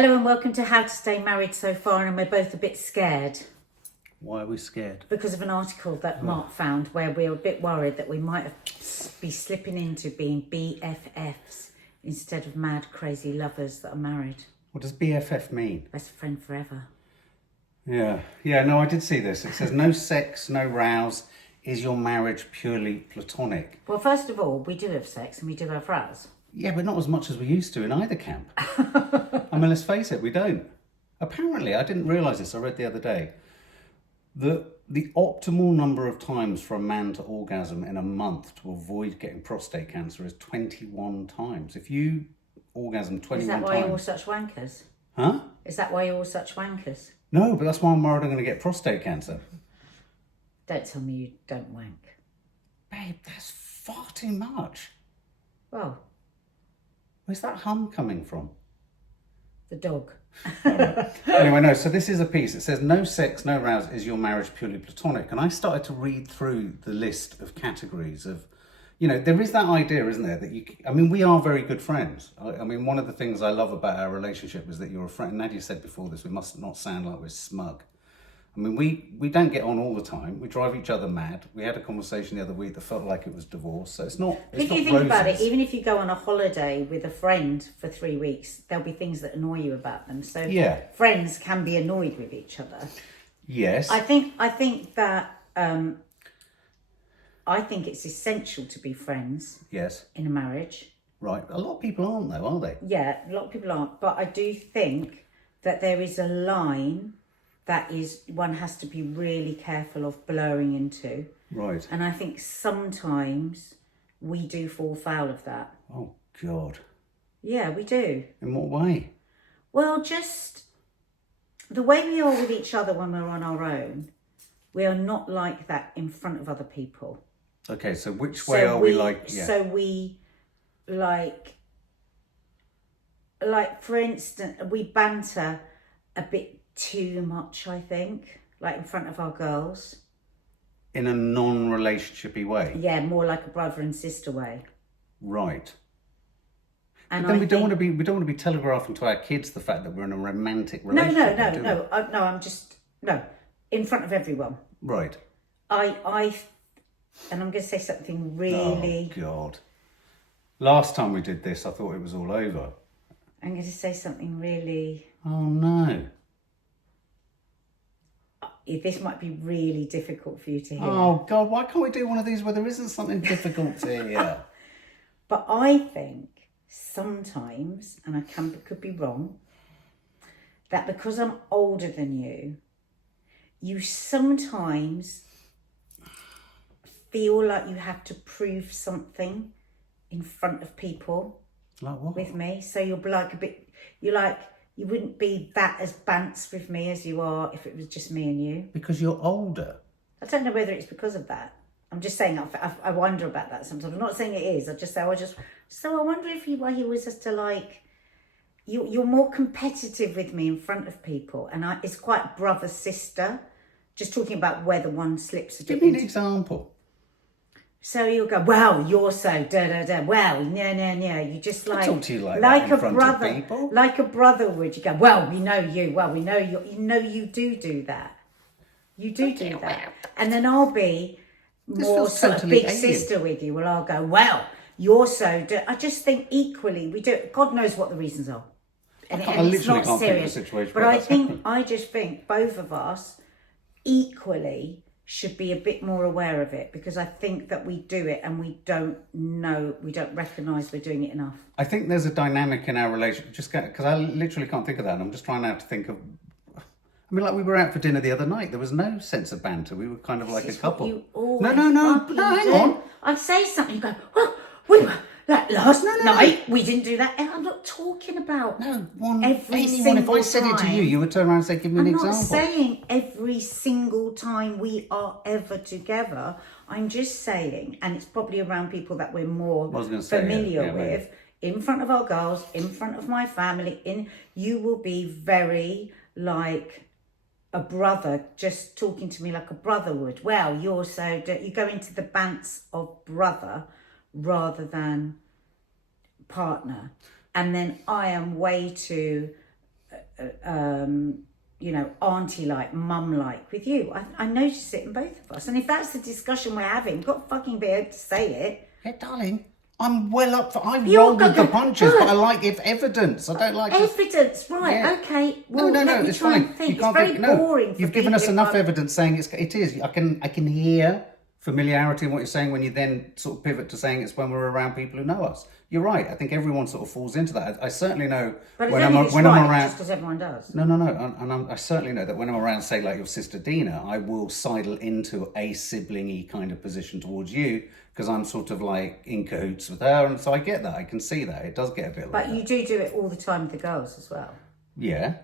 Hello and welcome to How to Stay Married So Far, and we're both a bit scared Why are we scared? because of an article that Mark found where we're a bit worried that we might be slipping into being BFFs instead of mad, crazy lovers that are married. What does BFF mean? Best friend forever. Yeah, no, I did see this. It says no sex, no rows. Is your marriage purely platonic? Well, first of all, we do have sex and we do have rows. Yeah, but not as much as we used to in either camp. I mean, let's face it, we don't. Apparently, I didn't realise this, I read the other day, that the optimal number of times for a man to orgasm in a month to avoid getting prostate cancer is 21 times. If you orgasm 21 times... Is that why you're all such wankers? Huh? Is that why you're all such wankers? No, but that's why I'm worried I'm going to get prostate cancer. Don't tell me you don't wank. Babe, that's far too much. Well, Where's that hum coming from? the dog. Anyway, no, so this is a piece. It says, no sex, no rows, is your marriage purely platonic? And I started to read through the list of categories of, you know, there is that idea, isn't there, that we are very good friends. I mean, one of the things I love about our relationship is that you're a friend. Nadia said before this, we must not sound like we're smug. I mean, we don't get on all the time. We drive each other mad. We had a conversation the other week that felt like it was divorce. So it's not. If you think about it, even if you go on a holiday with a friend for 3 weeks, there'll be things that annoy you about them. So yeah, friends can be annoyed with each other. Yes. I think that I think it's essential to be friends. Yes. In a marriage. Right. A lot of people aren't though, are they? Yeah, a lot of people aren't. But I do think that there is a line that is one has to be really careful of blurring into. Right. And I think sometimes we do fall foul of that. Oh, God. Yeah, we do. In what way? Well, just the way we are with each other when we're on our own, we are not like that in front of other people. Okay, so which way are we like... Yeah. So we, like, for instance, we banter a bit too much, I think, like in front of our girls. In a non-relationship-y way? Yeah, more like a brother and sister way. Right. And but then we don't want to be telegraphing to our kids the fact that we're in a romantic relationship. No, in front of everyone. Right. And I'm going to say something really... Oh, God. Last time we did this, I thought it was all over. I'm going to say something really... Oh, no. This might be really difficult for you to hear. Oh, God, why can't we do one of these where there isn't something difficult to hear? But I think sometimes, and I could be wrong, that because I'm older than you, you sometimes feel like you have to prove something in front of people. Like what? With me. So you'll be like you wouldn't be that as bants with me as you are if it was just me and you. Because you're older. I don't know whether it's because of that. I'm just saying I wonder about that sometimes. I'm not saying it is. I wonder if he was just to like, you're more competitive with me in front of people, and it's quite brother sister. Just talking about whether one slips a bit. Give me an example. So you'll go, well, you're so da-da-da. Well, no. You just like... I talk to you like that in front of people. Like a brother would. You go, well, we know you. Well, we know you. You know you do that. You do that. Well. And then I'll be more sort of big sister with you. Well, I'll go, well, you're so... I just think equally we do... God knows what the reasons are. And it's not serious. But I just think both of us equally... should be a bit more aware of it, because I think that we do it and we don't recognise we're doing it enough. I think there's a dynamic in our relationship, just because I literally can't think of that, and I'm just trying now to think of... I mean, like we were out for dinner the other night, there was no sense of banter, we were kind of like a couple. No, hang on. I'd say something, you go, well, we were... Last night, we didn't do that. I'm not talking about every single time. If I said it to you, you would turn around and say, give me an example. I'm not saying every single time we are ever together. I'm just saying, and it's probably around people that we're more familiar with, in front of our girls, in front of my family, you will be very like a brother, just talking to me like a brother would. Well, you go into the bants of brother rather than partner. And then I am way too auntie-like, mum-like with you. I notice it in both of us. And if that's the discussion we're having, you've got to fucking be able to say it. Yeah, darling, I'm well up for... I roll with the punches, but I like evidence. I don't like... Evidence, right, Yeah. okay. Well, No, let me it's try fine. and think. You can't it's very boring for You've given people us enough evidence saying it is. I can hear familiarity in what you're saying when you then sort of pivot to saying it's when we're around people who know us. You're right. I think everyone sort of falls into that. I certainly know but when I'm around... just because everyone does. No. I certainly know that when I'm around, say, like your sister Dina, I will sidle into a sibling-y kind of position towards you because I'm sort of like in cahoots with her. And so I get that. I can see that. It does get a bit like that. But you do it all the time with the girls as well. Yeah.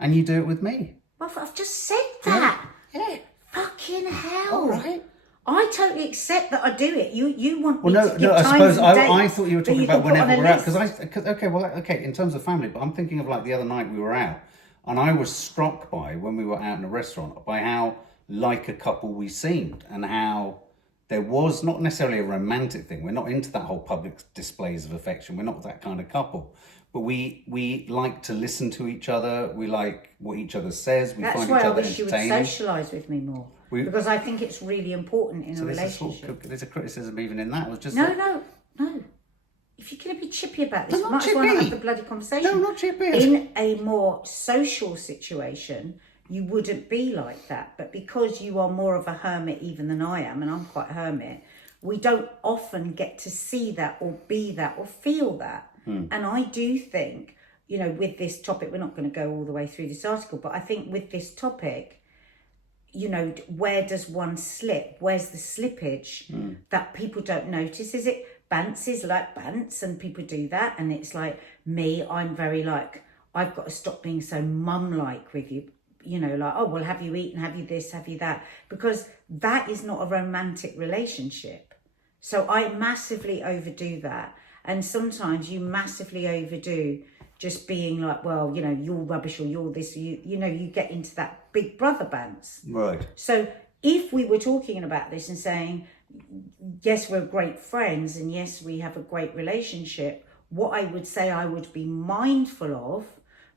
And you do it with me. Well, I've just said that. Yeah. Fucking hell. All right. I totally accept that I do it. You want me Well, to give I times suppose and I dates thought you were that talking can about put on whenever a we're out. list. Okay, in terms of family, but I'm thinking of like the other night we were out, and I was struck by when we were out in a restaurant by how like a couple we seemed, and how there was not necessarily a romantic thing. We're not into that whole public displays of affection. We're not that kind of couple. But we like to listen to each other. We like what each other says. We That's find why each I other wish you would entertaining. socialise with me more. Because I think it's really important in a relationship. There's a criticism even in that. It was just No. If you're going to be chippy about this, I'm you not might as well not chippy. have the bloody conversation. No, not chippy. In a more social situation, you wouldn't be like that. But because you are more of a hermit even than I am, and I'm quite a hermit, we don't often get to see that or be that or feel that. And I do think, with this topic, we're not going to go all the way through this article, but I think with this topic, where does one slip? Where's the slippage that people don't notice? Is it Bants is like Bants and people do that? And it's like me, I'm very like, I've got to stop being so mum-like with you. Like, oh, well, have you eaten? Have you this? Have you that? Because that is not a romantic relationship. So I massively overdo that. And sometimes you massively overdo just being like, well, you're rubbish or you're this, you get into that big brother bants. Right. So if we were talking about this and saying, yes, we're great friends and yes, we have a great relationship, what I would say I would be mindful of,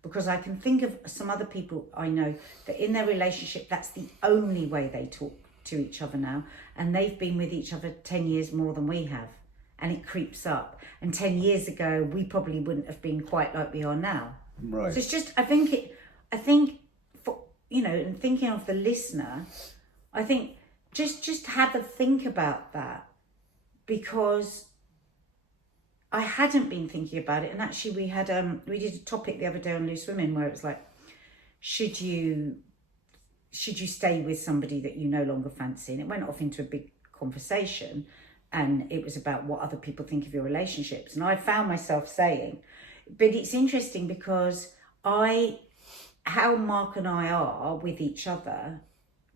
because I can think of some other people I know that in their relationship, that's the only way they talk to each other now. And they've been with each other 10 years more than we have. And it creeps up. And 10 years ago, we probably wouldn't have been quite like we are now. Right. So it's just, I think for, and thinking of the listener, I think just have a think about that, because I hadn't been thinking about it. And actually we did a topic the other day on Loose Women where it was like, should you stay with somebody that you no longer fancy? And it went off into a big conversation. And it was about what other people think of your relationships. And I found myself saying, but it's interesting because how Mark and I are with each other,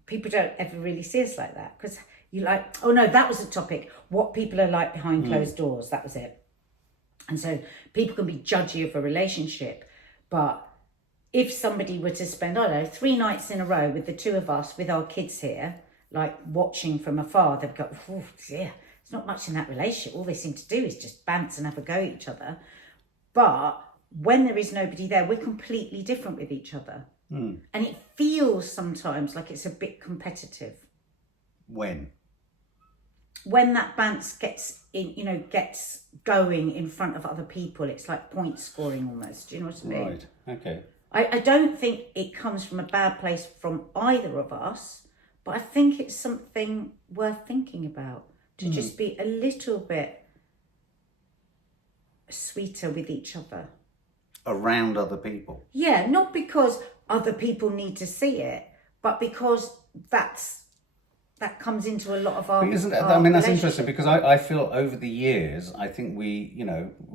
people don't ever really see us like that. Because you're like, oh no, that was a topic. What people are like behind closed doors, that was it. And so people can be judgy of a relationship. But if somebody were to spend, 3 nights in a row with the two of us, with our kids here, like watching from afar, they've got, oh yeah. Not much in that relationship. All they seem to do is just bounce and have a go at each other. But when there is nobody there, we're completely different with each other. And it feels sometimes like it's a bit competitive. When that bounce gets going in front of other people, it's like point scoring almost. Do you know what I mean? Right. Okay. I don't think it comes from a bad place from either of us, but I think it's something worth thinking about. To just be a little bit sweeter with each other. Around other people. Yeah, not because other people need to see it, but because that comes into a lot of our. That's interesting because I feel over the years, I think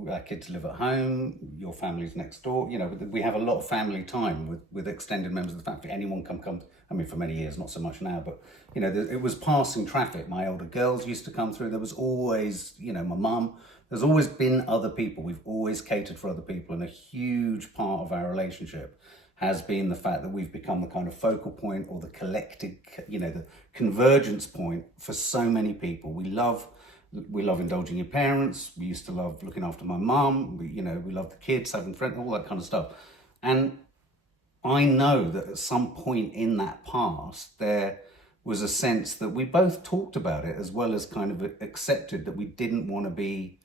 our kids live at home, your family's next door, we have a lot of family time with extended members of the family. Anyone come. I mean, for many years, not so much now, but, it was passing traffic. My older girls used to come through. There was always, my mum. There's always been other people. We've always catered for other people. And a huge part of our relationship has been the fact that we've become the kind of focal point or the collective, the convergence point for so many people. We love indulging your parents. We used to love looking after my mum. We love the kids, having friends, all that kind of stuff. And I know that at some point in that past, there was a sense that we both talked about it as well as kind of accepted that we didn't want to be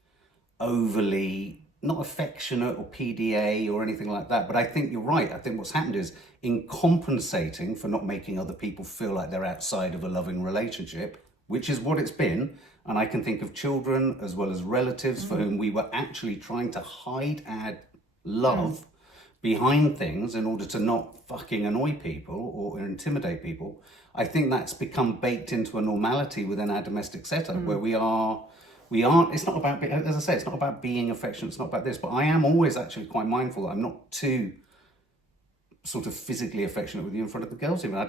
overly, not affectionate or PDA or anything like that. But I think you're right. I think what's happened is, in compensating for not making other people feel like they're outside of a loving relationship, which is what it's been. And I can think of children as well as relatives for whom we were actually trying to hide our love behind things in order to not fucking annoy people or intimidate people. I think that's become baked into a normality within our domestic setup where we aren't, it's not about, as I say, it's not about being affectionate, it's not about this, but I am always actually quite mindful that I'm not too sort of physically affectionate with you in front of the girls even. I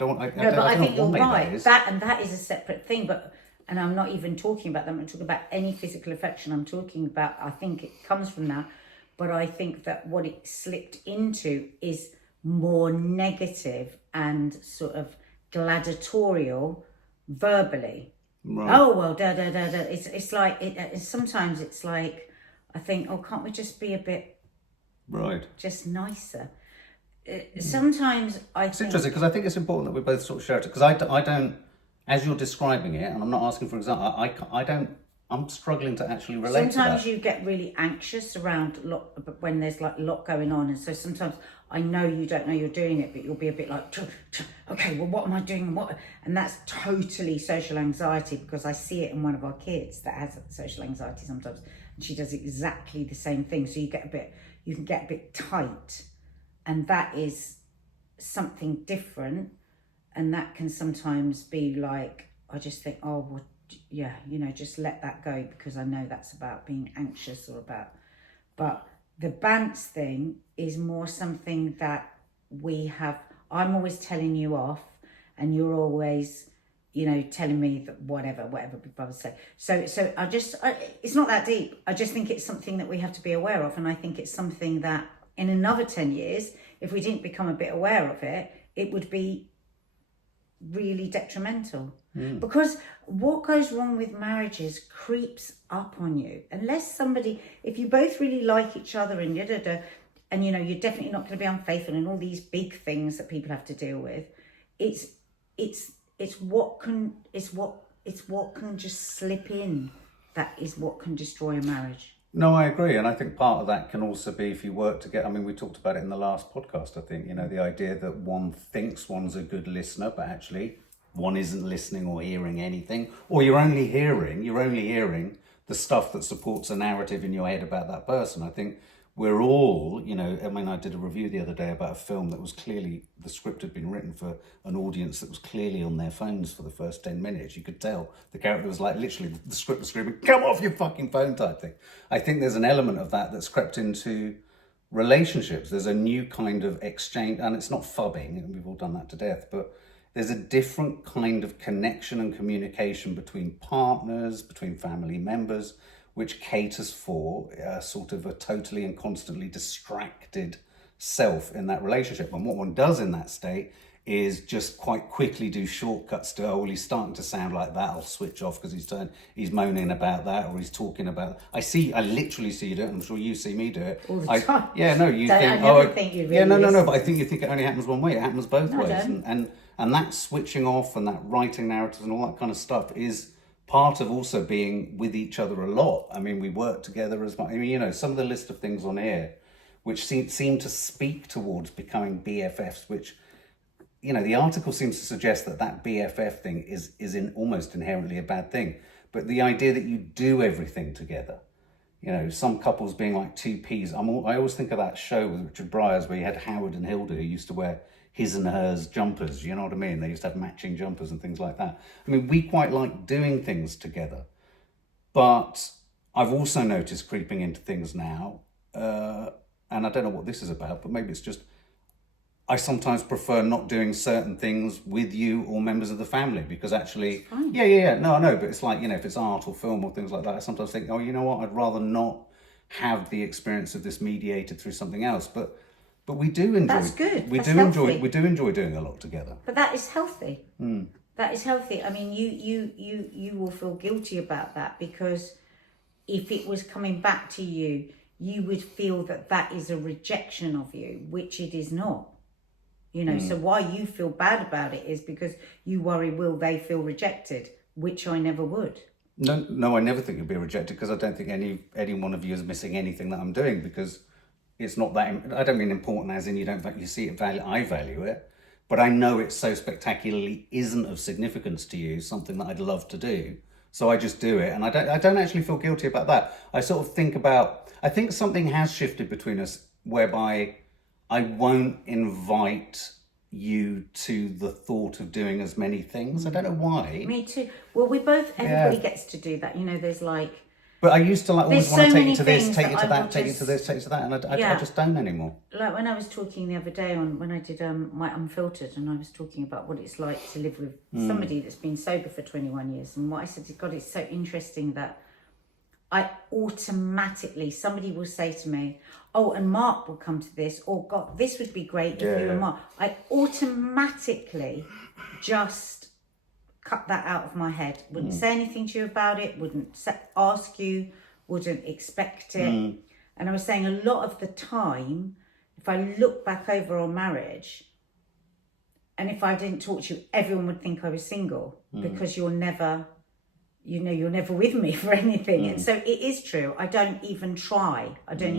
think you're right. That is a separate thing, and I'm not even talking about that. I'm not talking about any physical affection. I'm talking about, I think it comes from that, but I think that what it slipped into is more negative and sort of gladiatorial verbally. Right. Oh, well, da da da da. It's like, sometimes it's like, I think, oh, can't we just be a bit just nicer? Sometimes it's interesting because I think it's important that we both sort of share it, because I don't, as you're describing it, and I'm not asking for example, I'm struggling to actually relate to that. Sometimes you get really anxious around when there's like a lot going on, and so sometimes I know you don't know you're doing it, but you'll be a bit like, okay, well, what am I doing? And that's totally social anxiety, because I see it in one of our kids that has social anxiety sometimes, and she does exactly the same thing. So you can get a bit tight, and that is something different, and that can sometimes be like, I just think, oh, well, yeah, just let that go, because I know that's about being anxious but the Bants thing is more something that we have. I'm always telling you off, and you're always, telling me that whatever Big Brother say. So it's not that deep. I just think it's something that we have to be aware of, and I think it's something that in another 10 years, if we didn't become a bit aware of it, it would be really detrimental. Because what goes wrong with marriages creeps up on you. If you both really like each other and and you're definitely not going to be unfaithful and all these big things that people have to deal with, it's what can just slip in that is what can destroy a marriage. No, I agree. And I think part of that can also be if you work together. I mean, we talked about it in the last podcast, I think, the idea that one thinks one's a good listener, but actually one isn't listening or hearing anything, or you're only hearing the stuff that supports a narrative in your head about that person. I think we're all, I did a review the other day about a film that was clearly, the script had been written for an audience that was clearly on their phones for the first 10 minutes. You could tell the character was like, literally, the script was screaming, come off your fucking phone type thing. I think there's an element of that that's crept into relationships. There's a new kind of exchange, and it's not phubbing, and we've all done that to death, but there's a different kind of connection and communication between partners, between family members, which caters for sort of a totally and constantly distracted self in that relationship. And what one does in that state is just quite quickly do shortcuts to, oh, well, he's starting to sound like that, I'll switch off because he's moaning about that, or he's talking about, I literally see you do it, I'm sure you see me do it. All the time. Yeah, no, you think, think you really yeah, no, but I think you think it only happens one way, it happens both ways. And that switching off and that writing narratives and all that kind of stuff is part of also being with each other a lot. I mean, we work together as much. I mean, some of the list of things on here which seem to speak towards becoming BFFs, which, the article seems to suggest that BFF thing is almost inherently a bad thing. But the idea that you do everything together, some couples being like two peas. I always think of that show with Richard Bryars where you had Howard and Hilda who used to wear his and hers jumpers, you know what I mean? They used to have matching jumpers and things like that. I mean, we quite like doing things together, but I've also noticed creeping into things now, and I don't know what this is about, but maybe it's just, I sometimes prefer not doing certain things with you or members of the family, because actually, no, I know, but it's like, if it's art or film or things like that, I sometimes think, oh, you know what, I'd rather not have the experience of this mediated through something else, but we do enjoy. That's good. We do enjoy doing a lot together. But that is healthy. That is healthy. I mean, you will feel guilty about that, because if it was coming back to you, you would feel that is a rejection of you, which it is not. You know, so why you feel bad about it is because you worry, will they feel rejected? Which I never would. No, I never think you'll be rejected, because I don't think any one of you is missing anything that I'm doing, because it's not that. I don't mean important as in you see it value. I value it, but I know it so spectacularly isn't of significance to you. Something that I'd love to do, so I just do it, and I don't actually feel guilty about that. I sort of think about. I think something has shifted between us, whereby I won't invite you to the thought of doing as many things. I don't know why. Me too. Well, everybody gets to do that. You know, there's like... But I used to always want to take you to this, take you to that, take you just... to this, take you to that, and I just don't anymore. Like when I was talking the other day when I did my Unfiltered, and I was talking about what it's like to live with somebody that's been sober for 21 years, and what I said is, God, it's so interesting that I automatically, somebody will say to me, oh, and Mark will come to this, or God, this would be great if you and Mark. I automatically just cut that out of my head. Wouldn't say anything to you about it, wouldn't ask you, wouldn't expect it. And I was saying a lot of the time, if I look back over our marriage, and if I didn't talk to you, everyone would think I was single, because you're never with me for anything. And so it is true. I don't even try. I don't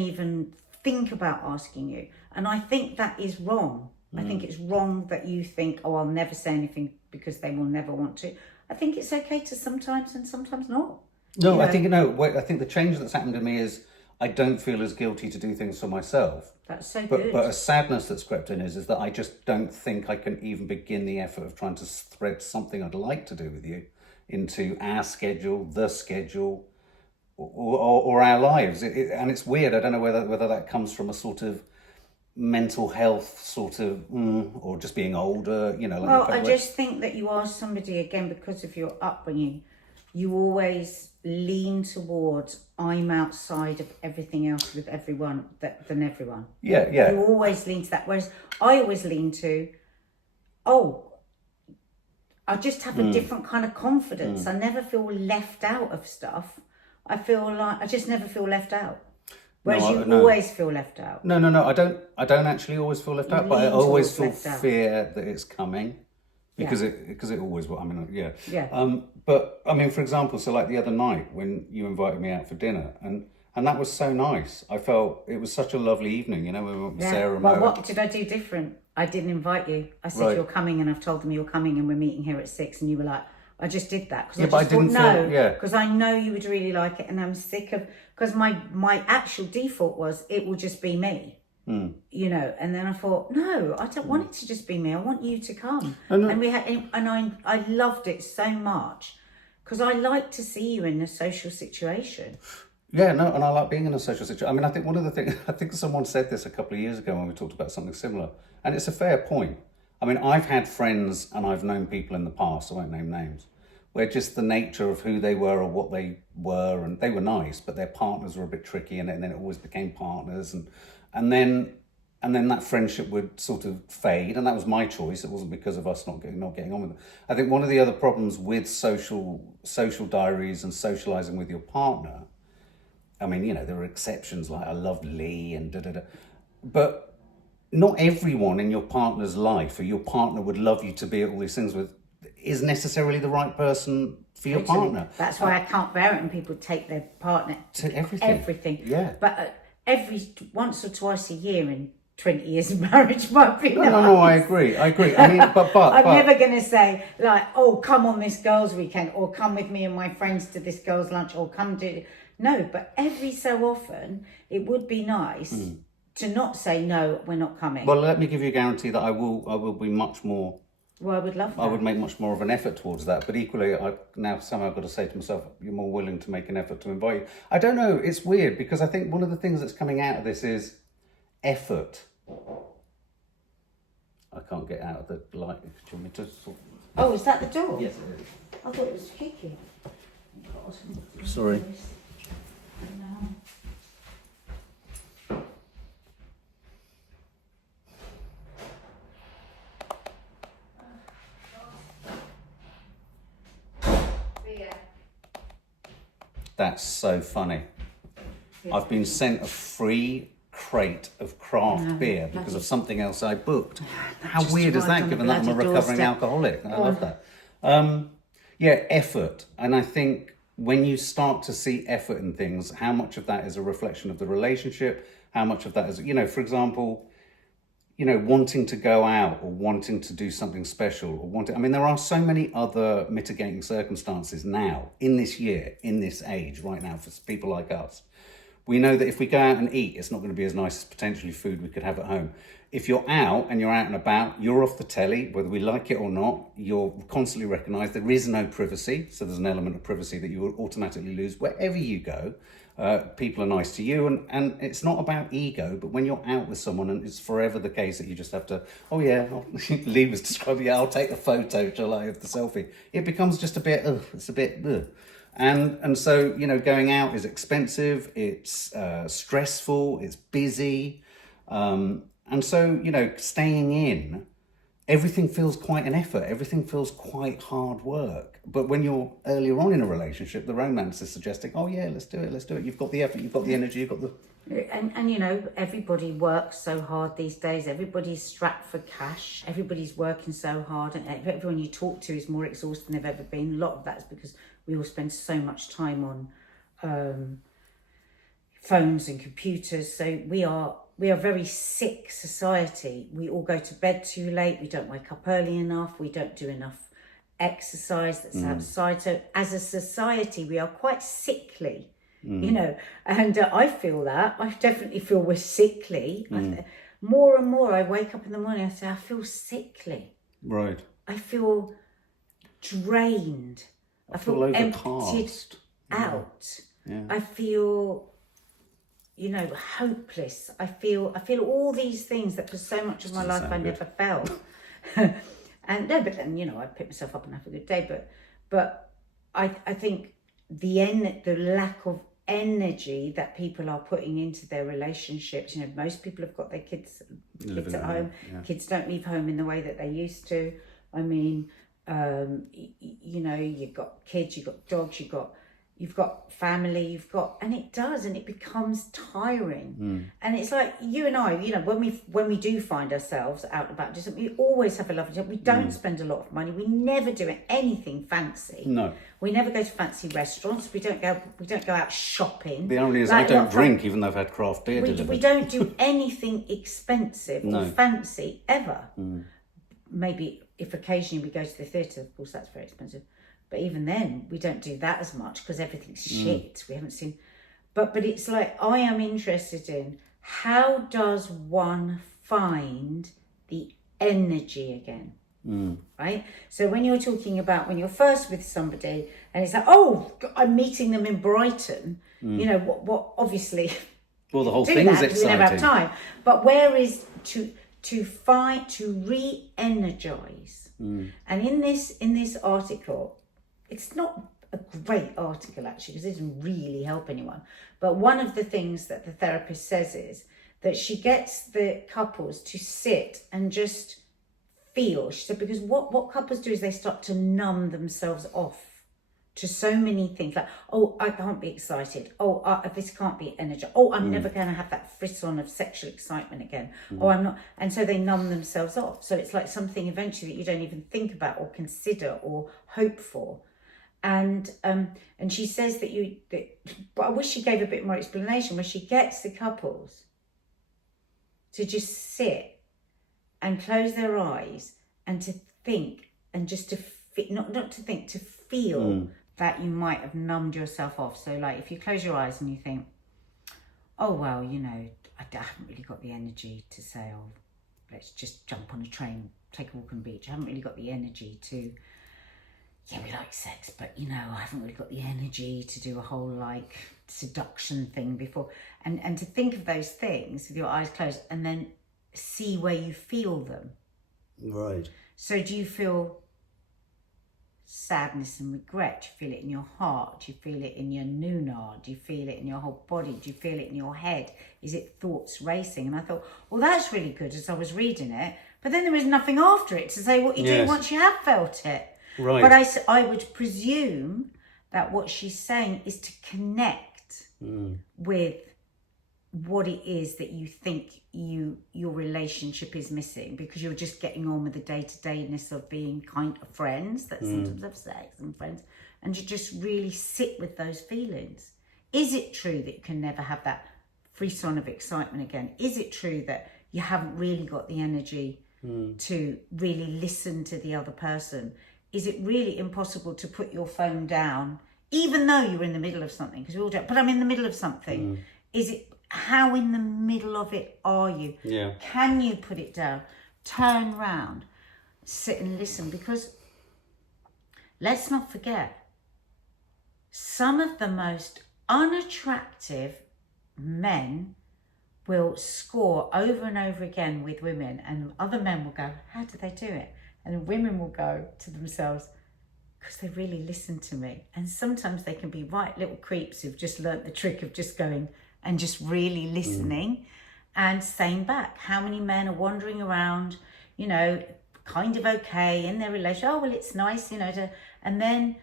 even think about asking you. And I think that is wrong. I think it's wrong that you think, oh, I'll never say anything because they will never want to. I think it's okay to sometimes and sometimes not. No, I think I think the change that's happened to me is I don't feel as guilty to do things for myself. That's so good. But a sadness that's crept in is that I just don't think I can even begin the effort of trying to thread something I'd like to do with you into our schedule, the schedule, or our lives. And it's weird. I don't know whether that comes from a sort of mental health sort of, or just being older, Well, I just think that you are somebody, again, because of your upbringing, you always lean towards, I'm outside of everything else with everyone than everyone. Yeah. You always lean to that. Whereas I always lean to, I just have a different kind of confidence. I never feel left out of stuff. I feel like I just never feel left out. Whereas you always feel left out. No. I don't actually always feel left out, but I always feel fear that it's coming, because it always will. I mean, but I mean, for example, so like the other night when you invited me out for dinner, and that was so nice. I felt it was such a lovely evening. We went with Sarah and Well, what did I do different? I didn't invite you. I said you're coming, and I've told them you're coming, and we're meeting here at 6, and you were like, I just did that because I thought no, because I know you would really like it, and I'm sick of, because my actual default was it will just be me, and then I thought no, I don't want it to just be me. I want you to come, and we had, and I loved it so much because I like to see you in a social situation. Yeah, no, and I like being in a social situation. I mean, I think one of the things, I think someone said this a couple of years ago when we talked about something similar, and it's a fair point. I mean, I've had friends and I've known people in the past, I won't name names, where just the nature of who they were or what they were, and they were nice, but their partners were a bit tricky, and then it always became partners, and then that friendship would sort of fade, and that was my choice. It wasn't because of us not getting on with it. I think one of the other problems with social diaries and socialising with your partner, I mean, there are exceptions, like I loved Lee and da-da-da, but not everyone in your partner's life, or your partner would love you to be at all these things with, is necessarily the right person for your partner. That's why I can't bear it when people take their partner to everything. Yeah. But every once or twice a year in 20 years of marriage might be nice. No, I agree. I mean, but I'm never going to say, like, oh, come on this girls' weekend, or come with me and my friends to this girls' lunch, or come to... No, but every so often, it would be nice to not say, no, we're not coming. Well, let me give you a guarantee that I will be much more... Well, I would love that. I would make much more of an effort towards that. But equally, I've now somehow got to say to myself, you're more willing to make an effort to invite you. I don't know, it's weird, because I think one of the things that's coming out of this is effort. I can't get out of the light. Do you want me to... Oh, is that the door? Yes, it is. I thought it was kicking. Sorry. That's so funny. I've been sent a free crate of craft beer because of something else I booked. How just weird is arrived that, on given the that I'm a bloody recovering doorstep. alcoholic? I love that. Effort. And I think when you start to see effort in things, how much of that is a reflection of the relationship? How much of that is, for example, wanting to go out or wanting to do something special or there are so many other mitigating circumstances now in this year, in this age right now for people like us. We know that if we go out and eat, it's not going to be as nice as potentially food we could have at home. If you're out and you're out and about, you're off the telly, whether we like it or not, you're constantly recognised. There is no privacy. So there's an element of privacy that you will automatically lose wherever you go. People are nice to you, and it's not about ego, but when you're out with someone, and it's forever the case that you just have to, Lee was describing, I'll take the photo, shall I, of the selfie. It becomes just a bit, it's a bit, And so, going out is expensive, it's stressful, it's busy. And so, staying in, everything feels quite an effort. Everything feels quite hard work. But when you're earlier on in a relationship, the romance is suggesting, let's do it. You've got the effort, you've got the energy, you've got the... And everybody works so hard these days. Everybody's strapped for cash. Everybody's working so hard. And everyone you talk to is more exhausted than they've ever been. A lot of that is because we all spend so much time on phones and computers. So we are a very sick society. We all go to bed too late. We don't wake up early enough. We don't do enough exercise that's outside. So as a society, we are quite sickly, and I feel that. I definitely feel we're sickly. More and more, I wake up in the morning, I say, I feel sickly. Right. I feel drained. I feel emptied out. Yeah. I feel... hopeless. I feel all these things that for so much of my life I never felt. But then, I pick myself up and have a good day. But I think the lack of energy that people are putting into their relationships, most people have got their kids at home. Yeah. Kids don't leave home in the way that they used to. You've got kids, you've got dogs, you've got family, and it becomes tiring. And it's like you and I, when we do find ourselves out and about, we always have a lovely time. We don't spend a lot of money. We never do anything fancy. No. We never go to fancy restaurants. We don't go out shopping. The only is I don't drink, even though I've had craft beer delivered. We don't do anything expensive or fancy ever. Maybe if occasionally we go to the theatre, of course that's very expensive. But even then, we don't do that as much because everything's shit. We haven't seen... But it's like, I am interested in how does one find the energy again? Right? So when you're talking about when you're first with somebody and it's like, I'm meeting them in Brighton, what obviously... Well, the whole thing's exciting. We never have time. But where is to re-energize? And in this article... It's not a great article, actually, because it doesn't really help anyone. But one of the things that the therapist says is that she gets the couples to sit and just feel. She said, because what couples do is they start to numb themselves off to so many things. Like, I can't be excited. This can't be energy. I'm never going to have that frisson of sexual excitement again. I'm not. And so they numb themselves off. So it's like something eventually that you don't even think about or consider or hope for. And she says but I wish she gave a bit more explanation, where she gets the couples to just sit and close their eyes and to think and just to not to think, to feel that you might have numbed yourself off. So like if you close your eyes and you think, I haven't really got the energy to say, let's just jump on a train, take a walk on the beach. I haven't really got the energy to... Yeah, we like sex, but I haven't really got the energy to do a whole seduction thing before. And to think of those things with your eyes closed and then see where you feel them. Right. So do you feel sadness and regret? Do you feel it in your heart? Do you feel it in your nuna? Do you feel it in your whole body? Do you feel it in your head? Is it thoughts racing? And I thought, well, that's really good as I was reading it. But then there was nothing after it to say what you do once you have felt it. Right. But I would presume that what she's saying is to connect with what it is that you think your relationship is missing, because you're just getting on with the day-to-dayness of being kind of friends that sometimes have sex and friends, and you just really sit with those feelings. Is it true that you can never have that frisson of excitement again? Is it true that you haven't really got the energy to really listen to the other person? Is it really impossible to put your phone down, even though you're in the middle of something? Because we all do, but I'm in the middle of something. Is it, how in the middle of it are you? Yeah. Can you put it down, turn round, sit and listen? Because let's not forget, some of the most unattractive men will score over and over again with women, and other men will go, how do they do it? And women will go to themselves, because they really listen to me. And sometimes they can be right little creeps who've just learnt the trick of just going and just really listening and saying back. How many men are wandering around, you know, kind of okay in their relationship? Oh, well, it's nice, you know, and then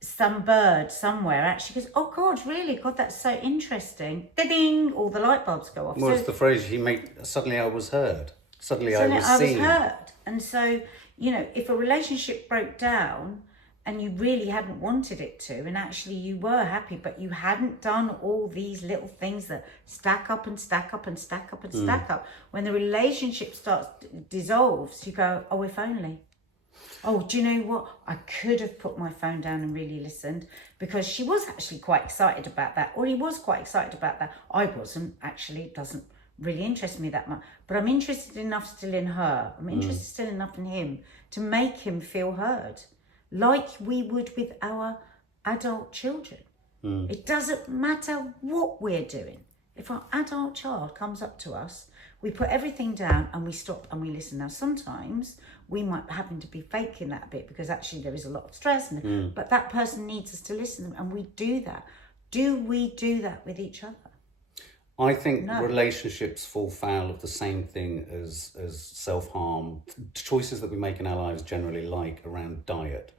some bird somewhere actually goes, oh God, really? God, that's so interesting. Ding! All the light bulbs go off. Well, it's the phrase he made, suddenly I was heard. Suddenly I was seen. Heard. And so, you know, if a relationship broke down and you really hadn't wanted it to, and actually you were happy, but you hadn't done all these little things that stack up and stack up and stack up and stack up, when the relationship dissolves, you go, oh, if only. Oh, do you know what? I could have put my phone down and really listened, because she was actually quite excited about that, or he was quite excited about that. I wasn't, actually. It doesn't really interest me that much, but I'm interested enough still in her. I'm interested still enough in him to make him feel heard, like we would with our adult children. It doesn't matter what we're doing. If our adult child comes up to us, we put everything down and we stop and we listen. Now, sometimes we might happen to be faking that a bit, because actually there is a lot of stress, but that person needs us to listen to them, and we do that. Do we do that with each other? I think relationships fall foul of the same thing as self-harm. Choices that we make in our lives generally, like around diet.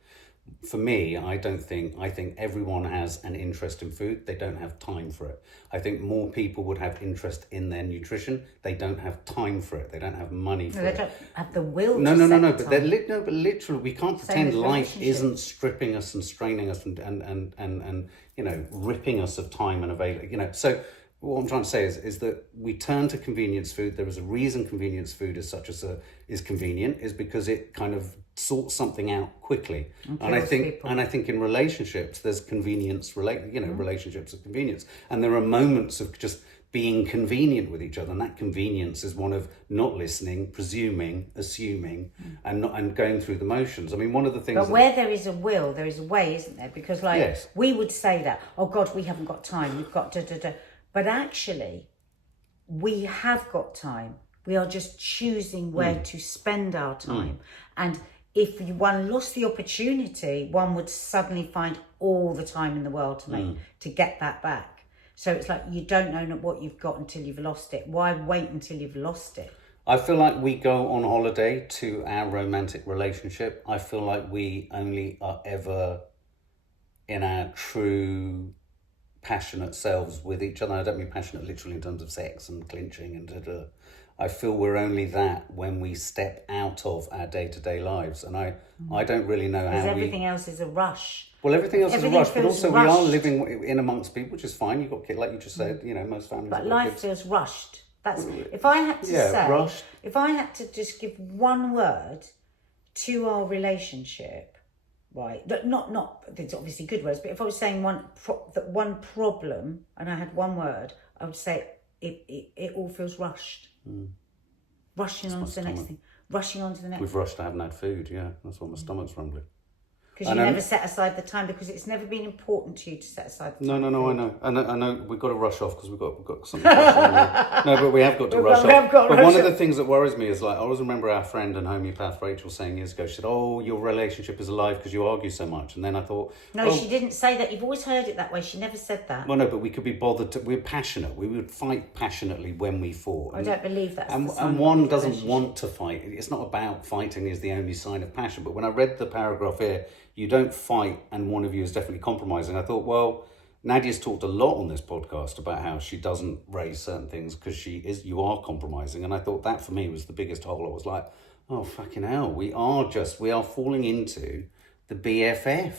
For me, I think everyone has an interest in food. They don't have time for it. I think more people would have interest in their nutrition. They don't have time for it. They don't have money for it. They don't have the will No, to but literally, we can't pretend life isn't stripping us and straining us and you know, ripping us of time and avail. You know, so what I'm trying to say is that we turn to convenience food. There is a reason convenience food is convenient, is because it kind of sorts something out quickly. And I think in relationships there's convenience, relationships of convenience, and there are moments of just being convenient with each other, and that convenience is one of not listening, presuming, assuming, and going through the motions. I mean, one of the things. But where there is a will, there is a way, isn't there? Because we would say that, oh God, we haven't got time. We've got da. But actually, we have got time. We are just choosing where to spend our time. And if one lost the opportunity, one would suddenly find all the time in the world to get that back. So it's like, you don't know what you've got until you've lost it. Why wait until you've lost it? I feel like we go on holiday to our romantic relationship. I feel like we only are ever in our true passionate selves with each other. I don't mean passionate literally in terms of sex and clinching and da-da. I feel we're only that when we step out of our day-to-day lives, and I don't really know how everything else is a rush. Well, everything else is a rush, but also rushed. We are living in amongst people, which is fine. You've got kids, like you just said, you know, most families. But life feels rushed. That's if I had to say, rushed. If I had to just give one word to our relationship, right? Not. There's obviously good words, but if I was saying one problem, and I had one word, I would say it all feels rushed. Rushing on to the next thing. Rushing on to the next. We've rushed. I haven't had food. Yeah, that's why my stomach's rumbling. Because you never set aside the time, because it's never been important to you to set aside the time. No, I know. We've got to rush off because we've got something. No, but we have got to rush off. But one of the things that worries me is, like, I always remember our friend and homeopath Rachel saying years ago, she said, "Oh, your relationship is alive because you argue so much." And then I thought, no, she didn't say that. You've always heard it that way. She never said that. Well, no, but we could be bothered. We're passionate. We would fight passionately when we fought. I don't believe that. And one doesn't want to fight. It's not about fighting is the only sign of passion. But when I read the paragraph here, you don't fight and one of you is definitely compromising, I thought, well, Nadia's talked a lot on this podcast about how she doesn't raise certain things because you are compromising. And I thought that for me was the biggest hole. I was like, oh, fucking hell, we are falling into the BFF.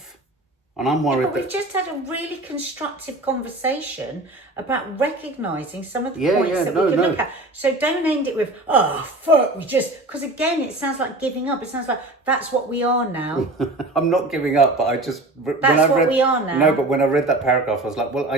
And I'm worried but we've just had a really constructive conversation about recognising some of the points that we can look at. So don't end it with, oh, fuck, because again, it sounds like giving up. It sounds like that's what we are now. I'm not giving up, but I just... That's what we are now. No, but when I read that paragraph, I was like, well,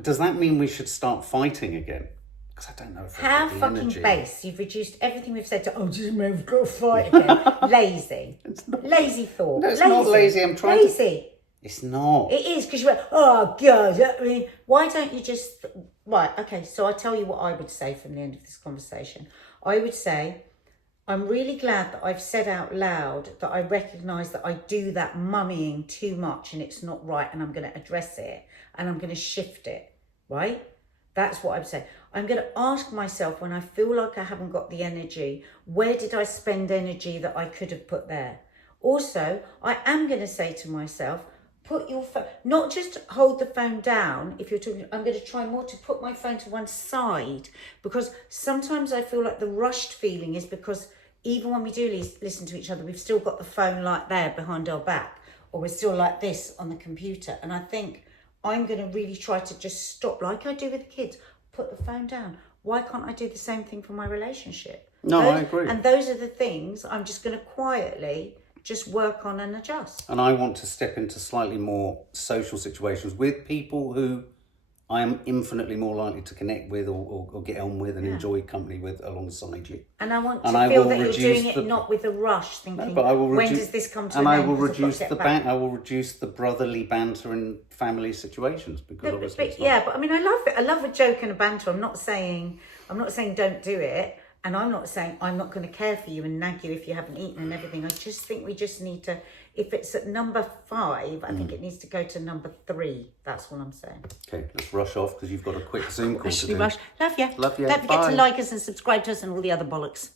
does that mean we should start fighting again? Because I don't know if how fucking base you've reduced everything we've said to, just we've got to fight again. Lazy. Lazy thought. No, it's not lazy. I'm trying lazy. It's not. It is, because you went, oh, God. I mean, why don't you just... Right, okay, so I'll tell you what I would say from the end of this conversation. I would say, I'm really glad that I've said out loud that I recognise that I do that mummying too much and it's not right, and I'm going to address it and I'm going to shift it, right? That's what I would say. I'm going to ask myself, when I feel like I haven't got the energy, where did I spend energy that I could have put there? Also, I am going to say to myself, put your phone, not just hold the phone down. If you're talking, I'm going to try more to put my phone to one side, because sometimes I feel like the rushed feeling is because even when we do listen to each other, we've still got the phone like there behind our back, or we're still like this on the computer. And I think I'm going to really try to just stop, like I do with the kids, put the phone down. Why can't I do the same thing for my relationship? I agree. And those are the things I'm just going to quietly just work on and adjust. And I want to step into slightly more social situations with people who I am infinitely more likely to connect with or get on with and enjoy company with alongside you. And I want to feel that you're doing it not with a rush, thinking, when does this come to an end? And I will reduce I will reduce the brotherly banter in family situations, because obviously but I mean, I love it. I love a joke and a banter. I'm not saying don't do it. And I'm not saying I'm not going to care for you and nag you if you haven't eaten and everything. I just think we just need to, if it's at number 5, I think it needs to go to number 3. That's what I'm saying. Okay, let's rush off because you've got a quick Zoom call to do. Love you. Love you. Don't forget to like us and subscribe to us and all the other bollocks.